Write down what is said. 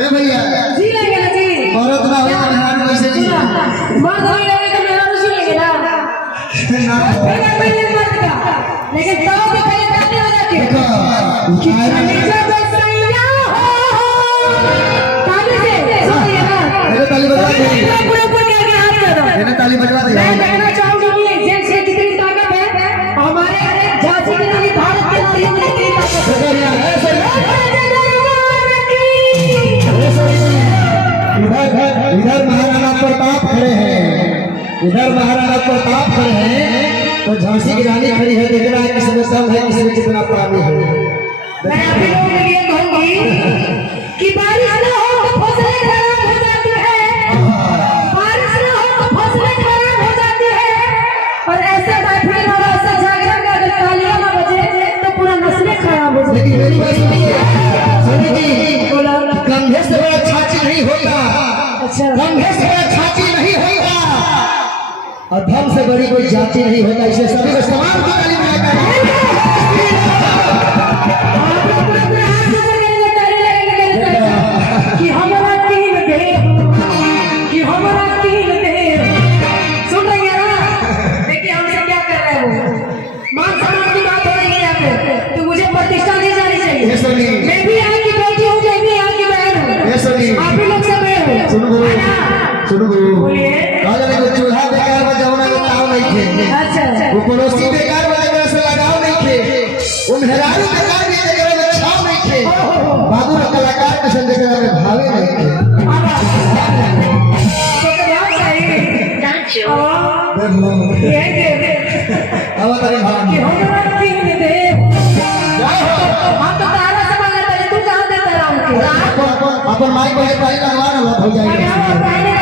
ए भैया जी लेंगे ना जी औरत ना हो मेहरान कैसे जी मर्द हो गए तो मेहरान जी लेंगे ना पहले पहले मर्द का लेकिन तो भी पहले गाने हो जाते हैं कि जब सैया हो ताली से सुनिए ना मेरे ताली बजवा दे पूरे ऊपर के आगे हाथ दे दो मेरे ताली बजवा दे मैं कहना चाहूंगा कि जेंट्स में कितनी ताकत है हमारे झांसी की नदी भारत के नारियों में कितनी ताकत है इधर महाराणा प्रताप खड़े हैं इधर महाराणा प्रताप खड़े हैं तो झांसी की रानी खड़ी है देख रहा है किसमें दम है किसमें कितना पानी है। मैं आप लोगों के लिए कहूंगी कि बारिश न हो तो फसलें खराब हो जाती है बारिश न हो तो फसलें खराब हो जाती है और ऐसे बैठने और ऐसे जागरण का अगर तालियां न बजे तो पूरा नस्लें खराब हो जाती लेकिन मेरी बात सुनिए कंधे से बड़ा छाची नहीं होता अच्छा कंधे से बड़ा छाची नहीं होता और धम से बड़ी कोई जाति नहीं होता इसे सभी को समान की ताली बजाता है। कि हमारा तीन दे कि हमारा तीन दे सुन रही है ना देखिए हमसे क्या कर रहे हैं वो मान सम्मान की बात हो रही है यहाँ पे तो मुझे प्रतिष्ठा दी जानी चाहिए मैं भी यहाँ की बेटी हूँ मैं भी यहाँ की बहन हूँ आप भी लोग सब हैं सुनो गुरु सुनो गुरु बोलिए राजा ने चूल्हा बेकार बजावना के ताव नहीं थे अच्छा वो पड़ोसी बेकार बजावना से लगाव नहीं थे वो मेहरारू बेकार भी जगह में छाव नहीं थे बहादुर कलाकार के संग जगह में भावे नहीं थे। अब तारे भाव कि हमारा तीन दे हम तो तारा समझ लेते हैं तू कहाँ देता है हमको अपन माइक बजे ताली लगवा ना हो जाएगा।